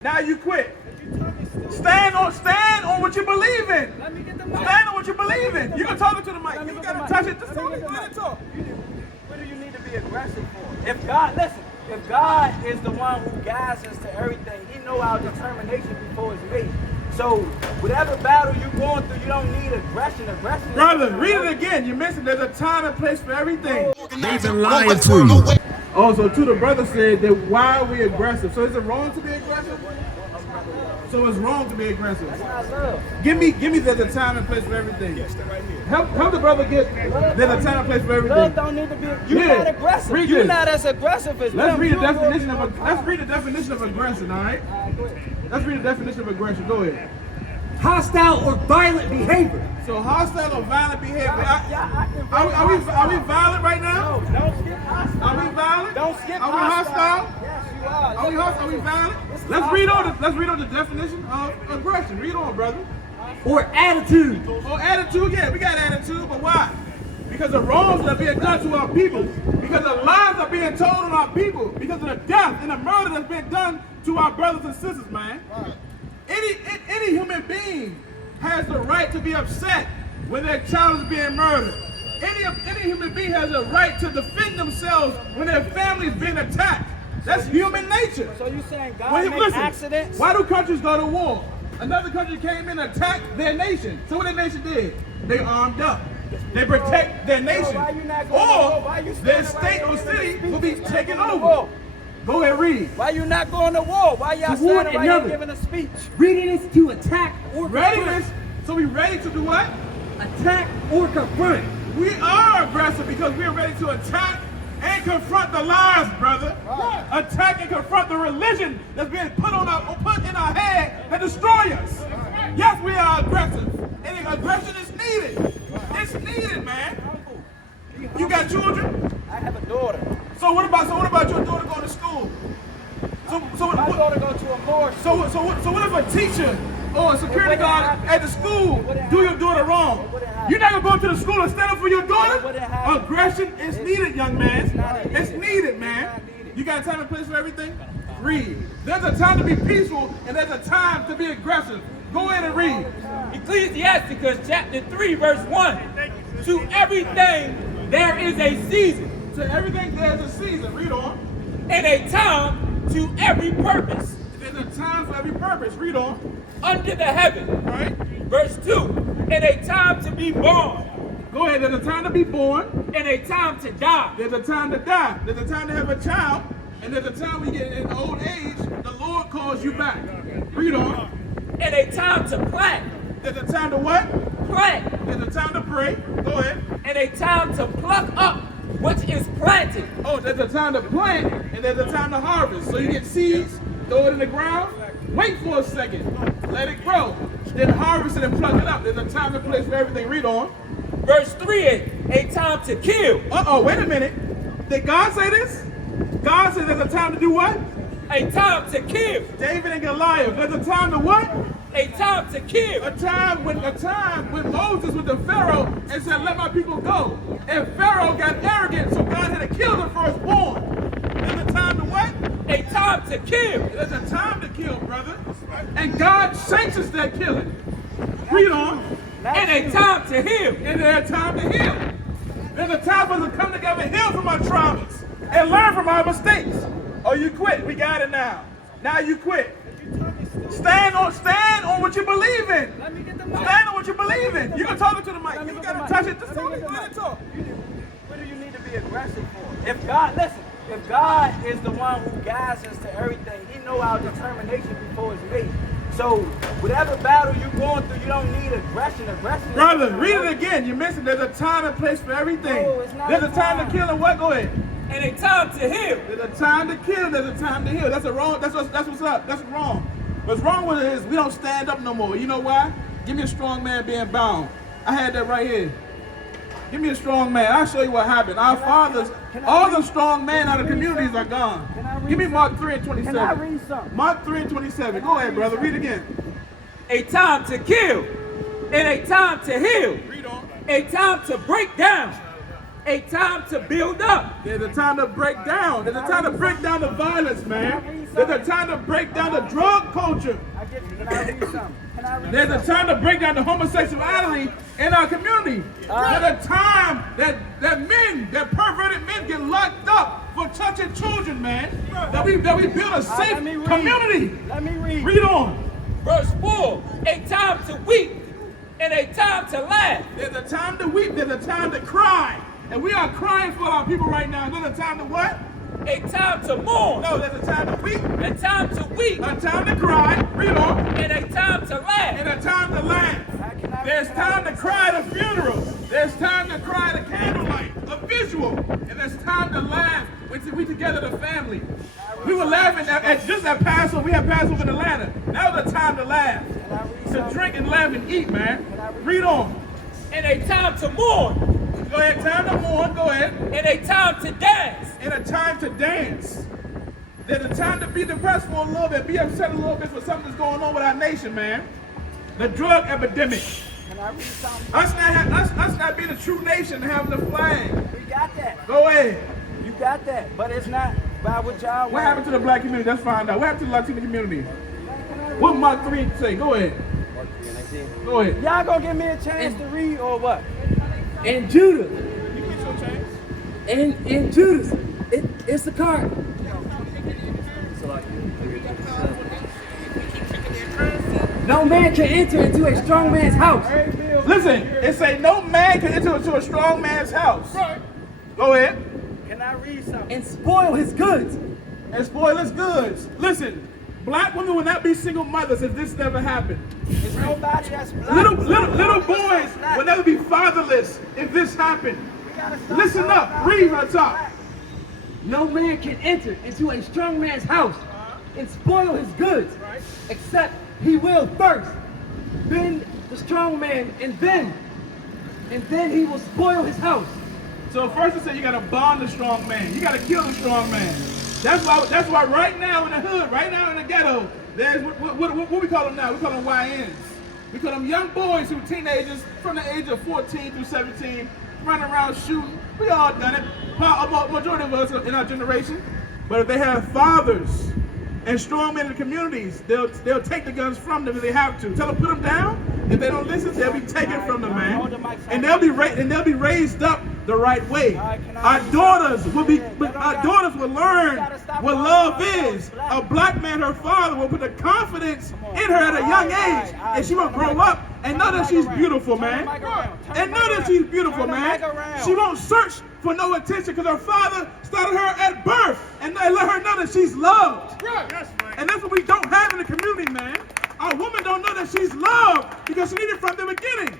Now you quit. Stand on what you believe in. Stand on what you believe in. You can talk it to the mic. You gotta touch it. Just talk it. Let it talk. What do you need to be aggressive for? If God, listen, if God is the one who guides us to everything, He know our determination before it's made. So whatever battle you're going through, you don't need aggression. Brother, read it again. You missed it. There's a time and place for everything. They've been lying to you. Oh, so to the brother said that why are we aggressive? So is it wrong to be aggressive? So it's wrong to be aggressive. Give me there's a time and place for everything. Help the brother get there's a time and place for everything. Love don't need to be. You're not aggressive. You're not as aggressive as let's them. read the definition of let's read the definition of aggression, all right? Let's read the definition of aggression. Go ahead. Hostile or violent behavior. So hostile or violent behavior. Are we violent right now? No, don't skip hostile. Are we violent? Don't skip Are we hostile? Yes, you are. Are we hostile? Are we violent? Let's read on the definition of aggression. Read on, brother. Or attitude. Oh, attitude, yeah, we got attitude, but why? Because the wrongs that are being done to our people. Because the lies are being told on our people. Because of the death and the murder that's been done to our brothers and sisters, man. Right. Any human being has the right to be upset when their child is being murdered. Any human being has a right to defend themselves when their family is being attacked. That's human nature. So you saying God makes accidents? Why do countries go to war? Another country came in and attacked their nation. So what their nation did? They armed up. They protect their nation. Or their state or city will be taken over. Go ahead, read. Why you not going to war? Why y'all standing right here giving a speech? Readiness to attack or readiness. So we ready to do what? Attack or confront. We are aggressive because we are ready to attack and confront the lies, brother. Right. Attack and confront the religion that's being put in our head that destroy us. Right. Yes, we are aggressive. And aggression is needed. Right. It's needed, man. You got children? I have a daughter. So what about your daughter going to school? My daughter go to a Moor. So what if a teacher or a security guard at the school do your daughter wrong? You're not gonna go to the school and stand up for your daughter? Aggression is needed, young man. It's needed, man. You got time and place for everything? Read. There's a time to be peaceful and there's a time to be aggressive. Go ahead and read. Ecclesiasticus chapter 3 verse 1. To everything there is a season. To everything there's a season. Read on. And a time to every purpose. There's a time for every purpose. Read on. Under the heaven. Right. Verse 2. And a time to be born. Go ahead. There's a time to be born. And a time to die. There's a time to die. There's a time to have a child. And there's a time when you get in old age, the Lord calls you back. Read on. And a time to plant. There's a time to what? Plant. There's a time to pray. Go ahead. And a time to pluck up which is planted. Oh, there's a time to plant and there's a time to harvest. So you get seeds, throw it in the ground, wait for a second, let it grow, then harvest it and pluck it up. There's a time and place for everything. Read on. Verse 3, a time to kill. Wait a minute. Did God say this? God said there's a time to do what? A time to kill. David and Goliath. There's a time to what? A time to kill. A time when Moses went to Pharaoh and said, let my people go. And Pharaoh got arrogant, so God had to kill the firstborn. There's a time to what? A time to kill. There's a time to kill, brother. And God sanctions that killing. Read on. And a time to heal. And there's a time to heal. There's a time for us to come together and heal from our traumas and learn from our mistakes. Oh, you quit. We got it now. Now you quit. Stand on what you believe in. Stand on what you believe in. You can talk it to the mic. You gotta touch it. Just talk it. Let it talk. What do you need to be aggressive for? If God, listen, if God is the one who guides us to everything, He know our determination before it's made. So whatever battle you're going through, you don't need aggression. Brother, read it again. You missed it. There's a time and place for everything. No, it's not. There's a time to kill and what? Go ahead. And a time to heal. There's a time to kill. There's a time to heal. That's wrong. That's what's up. That's wrong. What's wrong with it is we don't stand up no more. You know why? Give me a strong man being bound. I had that right here. Give me a strong man. I'll show you what happened. Our fathers, all the strong men out of communities are gone. Give me Mark 3 and 27. Can I read something? Mark 3 and 27. Go ahead, brother. Read again. A time to kill. And a time to heal. Read on. A time to break down. A time to build up. There's a time to break down. There's a time to break down the violence, man. There's a time to break down the drug culture. Can I read something? There's a time to break down the homosexuality in our community. There's a time that perverted men get locked up for touching children, man. That we build a safe community. Let me read. Read on. Verse 4, a time to weep and a time to laugh. There's a time to weep. There's a time to cry. And we are crying for our people right now. There's a time to what? A time to mourn. No, there's a time to weep. A time to weep. A time to cry. Read on. And a time to laugh. And a time to laugh. There's time to cry at a funeral. There's time to cry at a candlelight, a visual. And there's time to laugh when we together, the family. We were laughing at just at Passover. We had Passover in Atlanta. Now is the time to laugh. To drink and laugh and eat, man. Read on. And a time to mourn. Go ahead, time to mourn. Go ahead. And a time to dance. And a time to dance. There's a time to be depressed for a little bit, be upset a little bit for something that's going on with our nation, man. The drug epidemic. Can I read something? Us not being a true nation, having the flag. We got that. Go ahead. You got that. But it's not by what y'all want. What happened to the black community? Let's find out. What happened to the Latino community? What Mark 3 say? Go ahead. Go ahead. Y'all gonna give me a chance to read or what? And Judah, You get your chance. and Judas, it's the card. No man can enter into a strong man's house. Listen, it say no man can enter into a strong man's house. Right. Go ahead. Can I read something? And spoil his goods. And spoil his goods. Listen, black women will not be single mothers if this never happened. There's nobody that's black. Little boys will never be fatherless if this happened. Listen up. Read on top. No man can enter into a strong man's house and spoil his goods, except he will first bend the strong man, and then he will spoil his house. So first it said you gotta bond the strong man. You gotta kill the strong man. That's why right now in the hood, right now in the ghetto, there's what we call them now? We call them YNs. We call them young boys who teenagers from the age of 14 through 17, running around shooting. We all done it. Majority of us in our generation. But if they have fathers and strong men in the communities, they'll take the guns from them if they have to. Tell them put them down. If they don't listen, they'll be taken from them, man. And they'll be raised up the right way. Our daughters will learn what love is. A black man, her father, will put the confidence in her at a young age, and she will grow up and know that she's beautiful, man. And know that she's beautiful, man. She won't search for no attention because her father started her at birth and they let her know that she's loved. And that's what we don't have in the community, man. Our woman don't know that she's loved because she needed it from the beginning.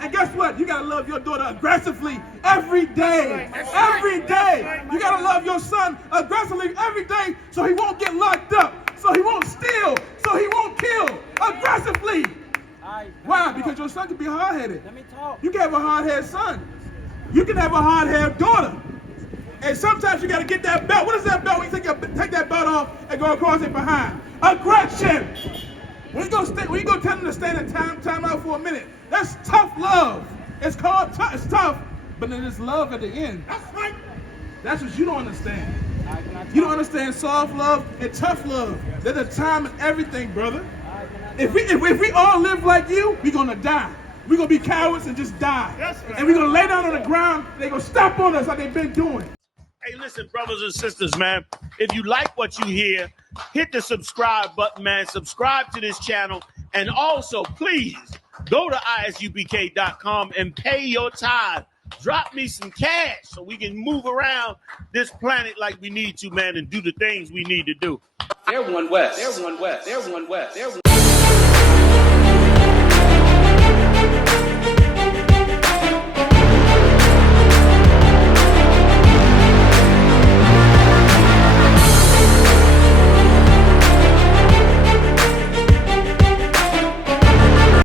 And guess what? You gotta love your daughter aggressively every day. Every day. You gotta love your son aggressively every day so he won't get locked up, so he won't steal, so he won't kill. Aggressively. Why? Because your son can be hard-headed. Let me talk. You can have a hard-headed son. You can have a hard-headed daughter. And sometimes you gotta get that belt. What is that belt when you take that belt off and go across it behind? Aggression. When you go tell them to stand in time out for a minute. That's tough love. It's called it's tough, but then it's love at the end. That's right. That's what you don't understand. You don't understand soft love and tough love. There's a time in everything, brother. If we all live like you, we're gonna die. We're gonna be cowards and just die. And we're gonna lay down on the ground. They're gonna stop on us like they've been doing. Hey, listen, brothers and sisters, man. If you like what you hear, hit the subscribe button, man. Subscribe to this channel. And also, please, go to ISUPK.com and pay your tithe. Drop me some cash so we can move around this planet like we need to, man, and do the things we need to do. They're one West. They're one West. They're one West. They're one